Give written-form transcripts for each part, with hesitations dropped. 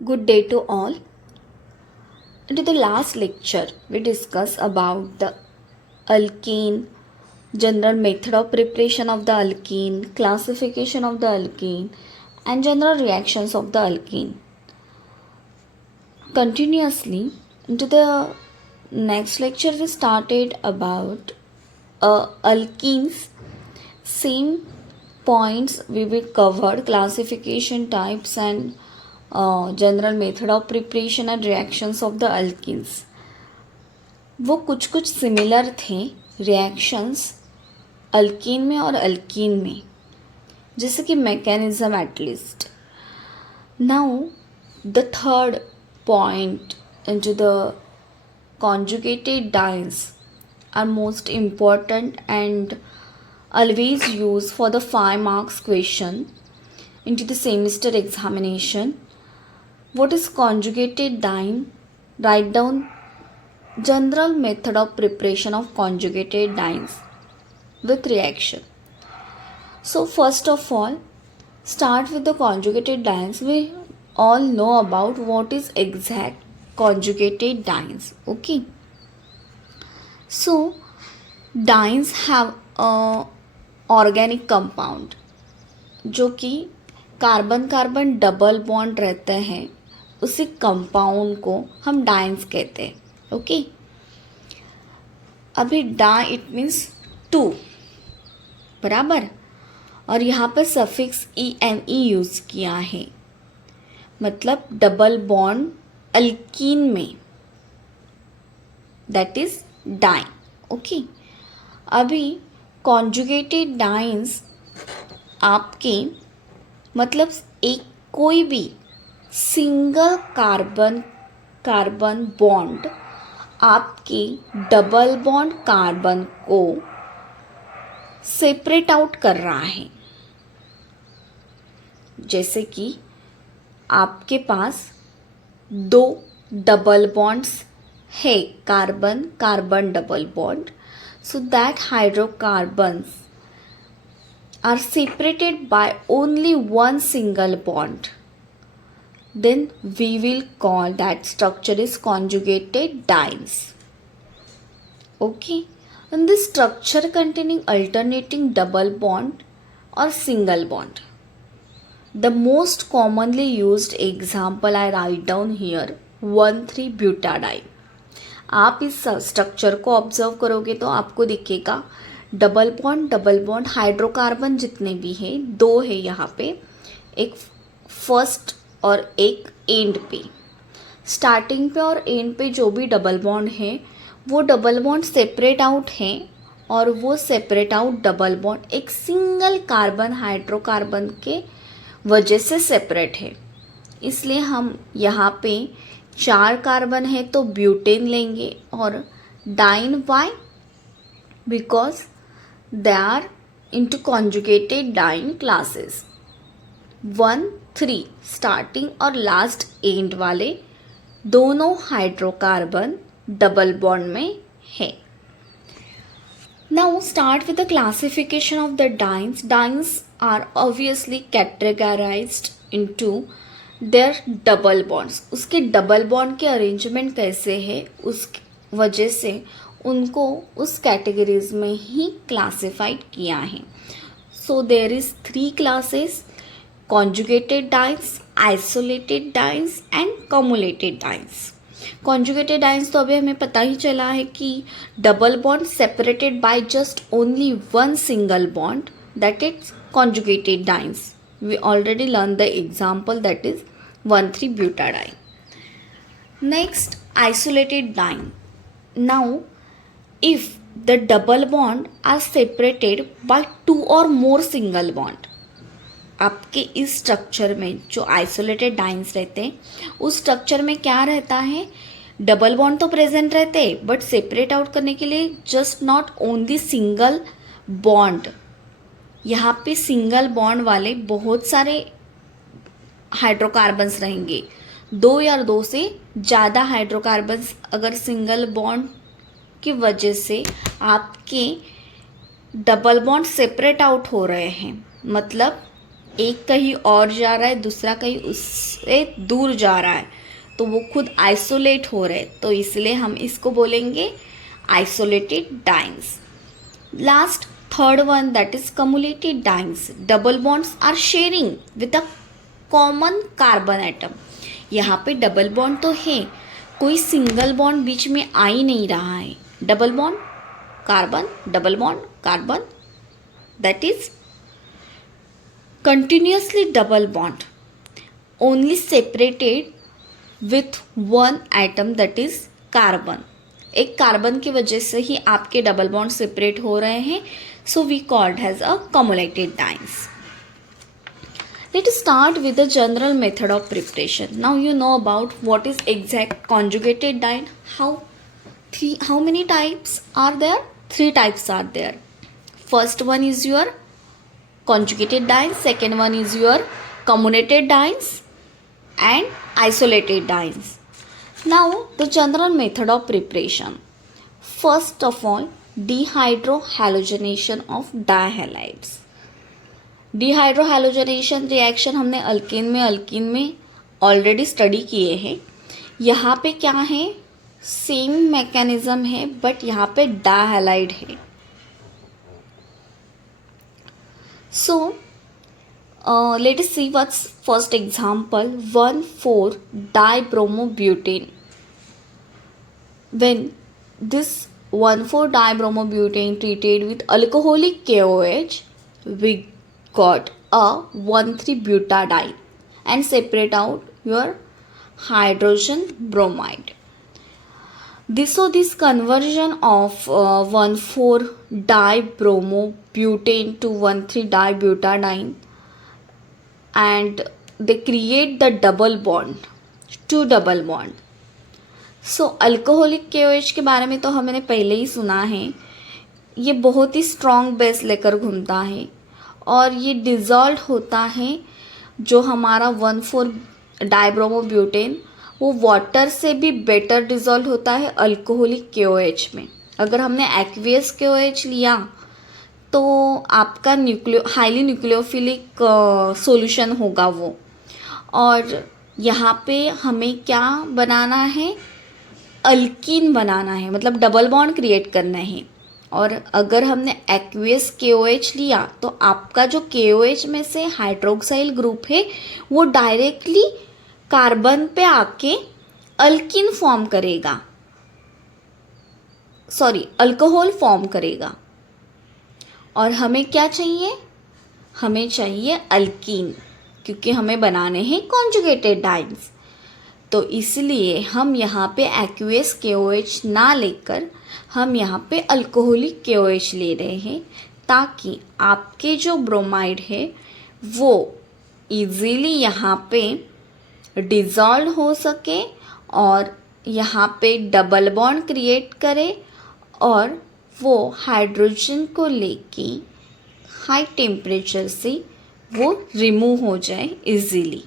Good day to all. In the last lecture, we discussed about the alkene, general method of preparation of the alkene, classification of the alkene, and general reactions of the alkene. Continuously, into the next lecture, we started about alkenes. Same points we will cover classification types and general method of preparation and reactions of the alkenes. वो कुछ similar थे reactions alkyne में और alkyne में, जैसे कि mechanism at least. Now the third point into the conjugated dienes are most important and always used for the 5 marks question into the semester examination. What is conjugated diene? Write down general method of preparation of conjugated dienes with reaction. So first of all, start with the conjugated dienes. We all know about what is exact conjugated dienes. Okay. So dienes have a organic compound जो कि carbon carbon double bond रहते हैं, उसी compound को हम dance कहते हैं. Okay. अभी डाई इट मीन्स 2, बराबर, और यहाँ पर सफिक्स ENE यूज़ किया है, मतलब डबल बॉन्ड अल्कीन में, दैट इज डाइन. ओके. अभी कॉन्जुगेटेड डाइन्स आपके मतलब एक कोई भी सिंगल कार्बन कार्बन बॉन्ड आपके डबल बॉन्ड कार्बन को सेपरेट आउट कर रहा है. जैसे कि आपके पास 2 डबल बॉन्ड्स है, carbon carbon double bond. So that hydrocarbons are separated by only one single bond. Then we will call that structure is conjugated dienes. Okay. And this structure containing alternating double bond or single bond. The most commonly used example I write down here 1,3-butadiene. आप इस structure को observe करोगे तो आपको दिखेगा double bond hydrocarbon जितने भी हैं, 2 है यहाँ पे, एक फर्स्ट और एक एंड पे. स्टार्टिंग पे और एंड पे जो भी डबल बॉन्ड है वो डबल बॉन्ड सेपरेट आउट है, और वो सेपरेट आउट डबल बॉन्ड एक सिंगल कार्बन हाइड्रोकार्बन के वजह से सेपरेट है. इसलिए हम यहाँ पे 4 कार्बन है तो ब्यूटेन लेंगे, और diene why, because they are into conjugated diene classes. 1, 3 starting और लास्ट एंड वाले दोनों हाइड्रोकार्बन डबल बॉन्ड में है. Now start with the classification of the dienes. Dienes are obviously categorized into their double bonds. उसके double bond के arrangement कैसे है, उस वजह से उनको उस कैटेगरीज में ही क्लासिफाइड किया है. So there is 3 classes: conjugated dienes, isolated dienes and cumulated dienes. Conjugated dienes तो अभी हमें पता ही चला है कि double bond separated by just only one single bond, that is conjugated dienes. We already learned the example, that is 1,3-butadiene. Next, isolated diene. Now, if the double bond are separated by 2 or more single bond, आपके इस structure में जो isolated dance रहते हैं उस structure में क्या रहता है, डबल बॉन्ड तो प्रेजेंट रहते हैं, बट सेपरेट आउट करने के लिए just not only single bond, यहाँ पे सिंगल बॉन्ड वाले बहुत सारे हाइड्रोकार्बन्स रहेंगे, 2 या 2 से ज़्यादा हाइड्रोकार्बन्स अगर सिंगल बॉन्ड की वजह से आपके डबल बॉन्ड सेपरेट आउट हो रहे हैं, मतलब एक कहीं और जा रहा है, दूसरा कहीं उससे दूर जा रहा है, तो वो खुद आइसोलेट हो रहे, तो इसलिए हम इसको बोलेंगे isolated dienes. Last third one, that is cumulated dienes. Double bonds are sharing with a common carbon atom. यहाँ पे डबल बॉन्ड तो है, कोई सिंगल बॉन्ड बीच में आ ही नहीं रहा है. Double bond carbon, double bond carbon, that is continuously double bond, only separated with one atom, that is carbon. एक कार्बन की वजह से ही आपके डबल बॉन्ड सेपरेट हो रहे हैं, so we called has a cumulated dienes. Let's start with the general method of preparation. Now you know about what is exact conjugated diene. How many types are there? 3 types are there. First one is your conjugated dienes, second one is your comminuted dienes, and isolated dienes. Now the general method of preparation. First of all, dehydrohalogenation of dihalides. Dehydrohalogenation reaction हमने alkene में already study किए हैं. यहाँ पे क्या है, same mechanism है, but यहाँ पे डायहैलाइड है. So let us see what's first example. 1,4-dibromobutane. When this 1,4-dibromobutane treated with alcoholic KOH, we got a 1,3-butadiene and separate out your hydrogen bromide. This conversion of 1,4-dibromobutane to 1,3-dibutadiene, and they create the double bond, 2 double bond. So alcoholic KOH के बारे में तो हमने पहले ही सुना है. ये बहुत ही स्ट्रॉन्ग बेस लेकर घूमता है और ये डिज़ोल्व होता है. जो हमारा 1,4-डाइब्रोमोब्यूटेन वो वाटर से भी बेटर डिज़ोल्व होता है अल्कोहलिक KOH में. अगर हमने एक्वियस KOH लिया तो आपका हाईली न्यूक्लियोफिलिक सॉल्यूशन होगा वो. और यहाँ पे हमें क्या बनाना है, अल्कीन बनाना है, मतलब डबल बॉन्ड क्रिएट करना है. और अगर हमने एक्वियस KOH लिया तो आपका जो KOH में से हाइड्रोक्साइल ग्रुप है वो डायरेक्टली कार्बन पे आके अल्कीन फॉर्म करेगा, अल्कोहल फॉर्म करेगा. और हमें क्या चाहिए, हमें चाहिए अल्कीन, क्योंकि हमें बनाने हैं कॉन्जुगेटेड डाइंस. तो इसलिए हम यहाँ पे एक्वियस KOH ना लेकर हम यहाँ पे अल्कोहलिक KOH ले रहे हैं, ताकि आपके जो ब्रोमाइड है वो इजीली यहाँ पे डिज़ोल्व हो सके और यहाँ पे डबल बॉन्ड क्रिएट करे और वो हाइड्रोजन को लेके हाई टेम्परेचर से वो रिमूव हो जाए easily.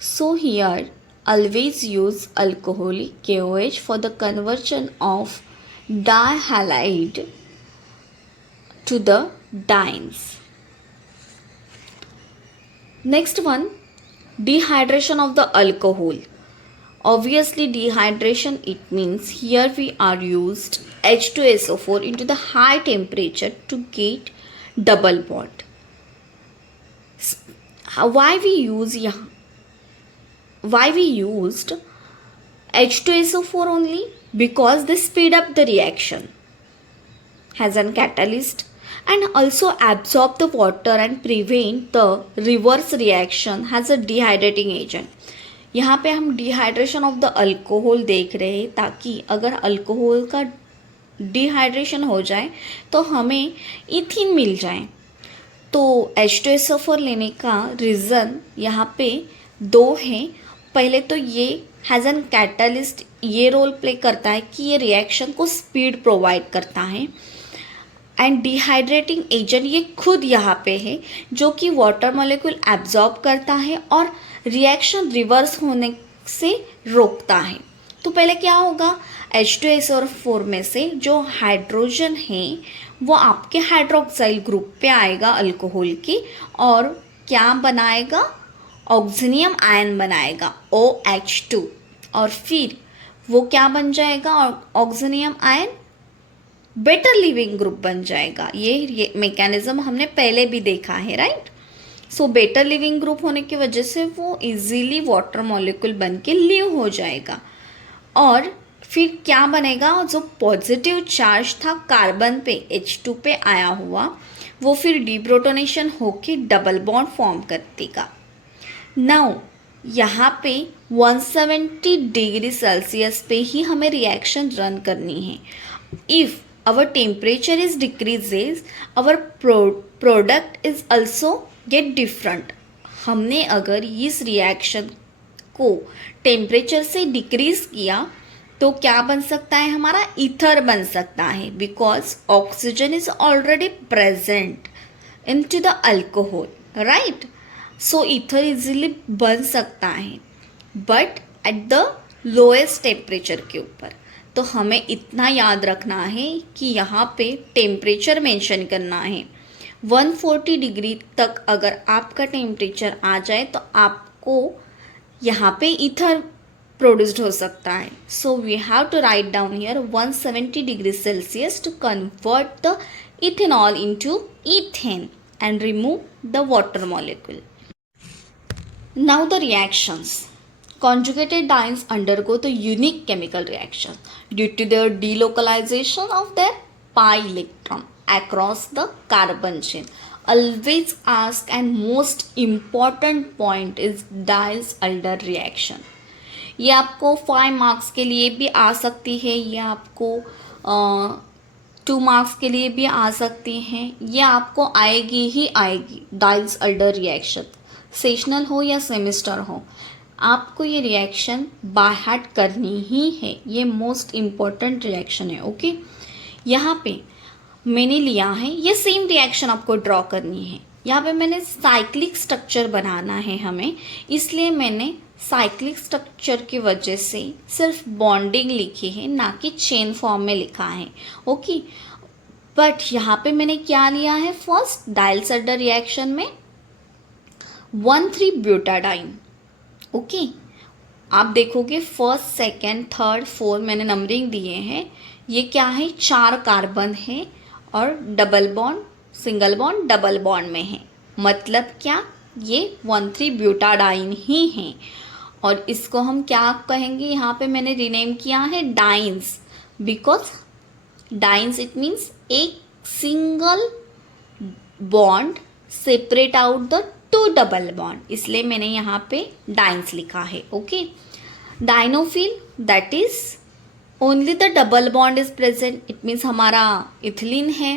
So here always use alcoholic KOH for the conversion of dihalide to the dienes. Next one, dehydration of the alcohol. Obviously dehydration, it means here we are used H2SO4 into the high temperature to get double bond. Why we used H2SO4 only? Because they speed up the reaction as a catalyst and also absorb the water and prevent the reverse reaction as a dehydrating agent. यहाँ पे हम dehydration of the alcohol देख रहे हैं, ताकि अगर alcohol का dehydration हो जाए तो हमें इथिन मिल जाए. तो H2SO4 लेने का रीज़न यहाँ पे 2 हैं. पहले तो ये हैज़ एन कैटलिस्ट ये रोल प्ले करता है कि ये रिएक्शन को स्पीड प्रोवाइड करता है. एंड डिहाइड्रेटिंग एजेंट ये खुद यहाँ पे है जो कि वाटर मॉलिक्यूल एब्जॉर्ब करता है और रिएक्शन रिवर्स होने से रोकता है. तो पहले क्या होगा, H2SO4 में से जो हाइड्रोजन है वो आपके हाइड्रोक्साइल ग्रुप पे आएगा अल्कोहल की, और क्या बनाएगा, ऑक्सीनियम आयन बनाएगा OH2, और फिर वो क्या बन जाएगा, ऑक्सीनियम आयन बेटर लिविंग ग्रुप बन जाएगा। ये मैकेनिज्म हमने पहले भी देखा है, right. So better leaving group होने की वजह से वो इजीली वाटर मॉलिक्यूल बन के लिव हो जाएगा, और फिर क्या बनेगा, जो पॉजिटिव चार्ज था कार्बन पे H2 पे आया हुआ, वो फिर डीप्रोटोनेशन होके डबल बॉन्ड फॉर्म कर देगा। नाउ यहाँ पे 170 डिग्री सेल्सियस पे ही हमें रिएक्शन रन करनी है। If our temperature is decreases, our product is also get different। हमने अगर इस रिएक्शन को टेम्परेचर से डिक्रीज किया तो क्या बन सकता है, हमारा ईथर बन सकता है, because oxygen is already present into the alcohol, right. So ether easily बन सकता है, but at the lowest temperature के ऊपर। तो हमें इतना याद रखना है कि यहाँ पे टेम्परेचर मेंशन करना है। 140 डिग्री तक अगर आपका टेम्परेचर आ जाए तो आपको यहाँ पे ईथर प्रोड्यूस्ड हो सकता है। So we have to write down here 170 degree Celsius to convert the ethanol into ethene and remove the water molecule. Now the reactions. Conjugated dienes undergo the unique chemical reaction due to their delocalization of their pi electron across the carbon chain. Always ask, and most important point is Diels-Alder reaction. ये आपको 5 marks के लिए भी आ सकती है, ये आपको 2 marks के लिए भी आ सकती हैं, ये आपको आएगी ही आएगी। डाइल्स-अल्डर रिएक्शन सेशनल हो या सेमेस्टर हो, आपको ये रिएक्शन बाय हार्ट करनी ही है। ये मोस्ट इम्पॉर्टेंट रिएक्शन है, ओके। यहाँ पे मैंने लिया है, ये सेम रिएक्शन आपको ड्रॉ करनी है। यहाँ पे मैंने साइक्लिक स्ट्रक्चर बनाना है हमें, इसलिए मैंने साइक्लिक स्ट्रक्चर की वजह से सिर्फ बॉन्डिंग लिखी है, ना कि चेन फॉर्म में लिखा है, ओके। बट यहाँ पे मैंने क्या लिया है, फर्स्ट डाइल्स-अल्डर रिएक्शन में 1,3-ब्यूटाडाइन, ओके। आप देखोगे फर्स्ट, सेकेंड, थर्ड, फोर्थ मैंने नंबरिंग दिए हैं। ये क्या है, 4 कार्बन है और double bond, single bond, double bond में है। मतलब क्या, ये 1,3-ब्यूटाडाइन ही है। और इसको हम क्या कहेंगे, यहाँ पे मैंने रीनेम किया है dienes, because dienes it means एक single bond separate out the 2 double bond, इसलिए मैंने यहाँ पे डाइन्स लिखा है, okay. Dienophile that is only the double bond is present, it means हमारा इथिलीन है।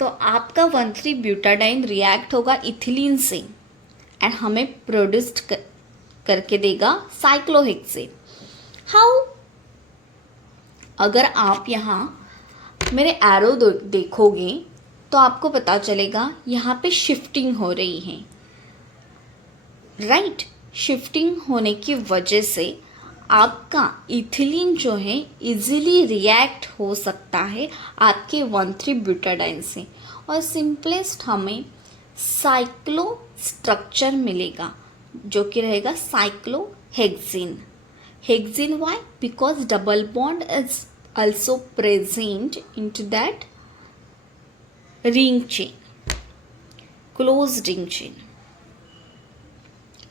तो आपका 1,3-ब्यूटाडाइन रिएक्ट होगा इथिलीन से एंड हमें प्रोड्यूस्ड करके देगा साइक्लोहेक्सेन। हाउ, अगर आप यहाँ मेरे एरो देखोगे तो आपको पता चलेगा यहाँ पे शिफ्टिंग हो रही है, राइट। शिफ्टिंग होने की वजह से आपका इथिलीन जो है इजीली रिएक्ट हो सकता है आपके 1,3-ब्यूटाडाइन से, और सिंपलेस्ट हमें साइक्लो स्ट्रक्चर मिलेगा जो कि रहेगा cyclohexene. Hexene why, because double bond is also present into that ring chain, closed ring chain।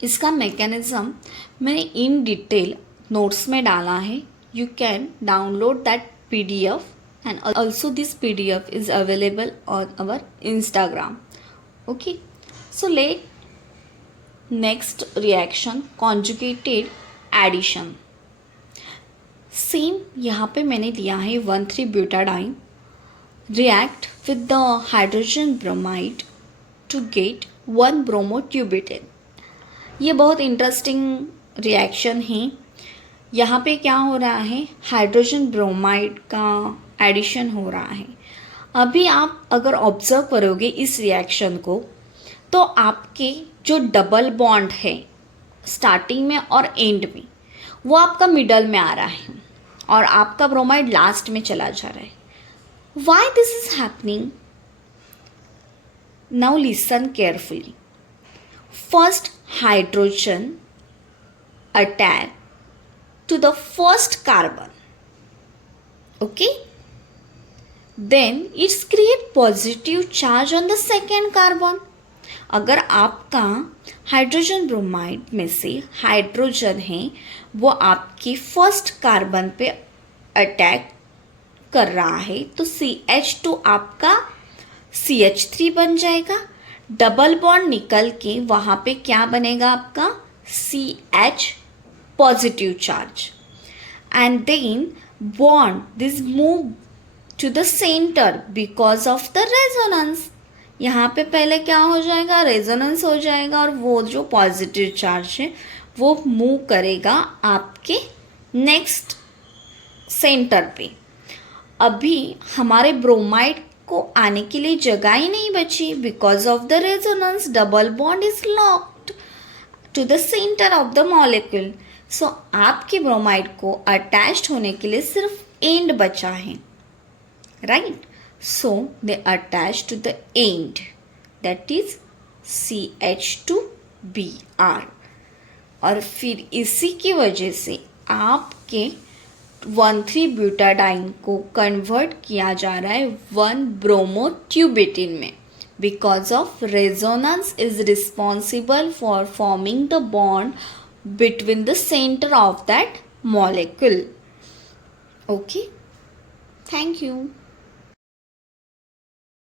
इसका मैकेनिज्म मैंने इन डिटेल नोट्स में डाला है, you can download that PDF and also this PDF is available on our Instagram, okay। So let next reaction, conjugated addition। Same यहाँ पे मैंने लिया है one three butadiene react with the hydrogen bromide to get 1 bromobutene. ये बहुत interesting reaction है। यहाँ पे क्या हो रहा है, हाइड्रोजन ब्रोमाइड का एडिशन हो रहा है। अभी आप अगर ऑब्जर्व करोगे इस रिएक्शन को तो आपके जो डबल बॉन्ड है स्टार्टिंग में और एंड में, वो आपका मिडल में आ रहा है और आपका ब्रोमाइड लास्ट में चला जा रहा है। Why this is happening? Now listen carefully. first hydrogen attack to the first carbon. Okay? Then it's create positive charge on the second carbon. अगर आपका हाइड्रोजन ब्रोमाइड में से हाइड्रोजन है वो आपके फर्स्ट कार्बन पे अटैक कर रहा है तो CH2 आपका CH3 बन जाएगा. डबल बॉन्ड निकल के वहाँ पे क्या बनेगा आपका CH positive charge. And then bond this move to the centre because of the resonance. यहाँ पे पहले क्या हो जाएगा, रेजोनेंस हो जाएगा और वो जो पॉजिटिव चार्ज है वो मूव करेगा आपके नेक्स्ट सेंटर पे. अभी हमारे ब्रोमाइड को आने के लिए जगह ही नहीं बची because of the resonance. Double bond is locked to the centre of the molecule. So आपके ब्रोमाइड को अटैच्ड होने के लिए सिर्फ एंड बचा है, right? So they attach to the end, that is CH2Br. और फिर इसी की वजह से आपके 1,3-ब्यूटाडाइन को कन्वर्ट किया जा रहा है 1-ब्रोमोट्यूबेटिन में because of resonance is responsible for forming the bond between the centre of that molecule. Okay, thank you.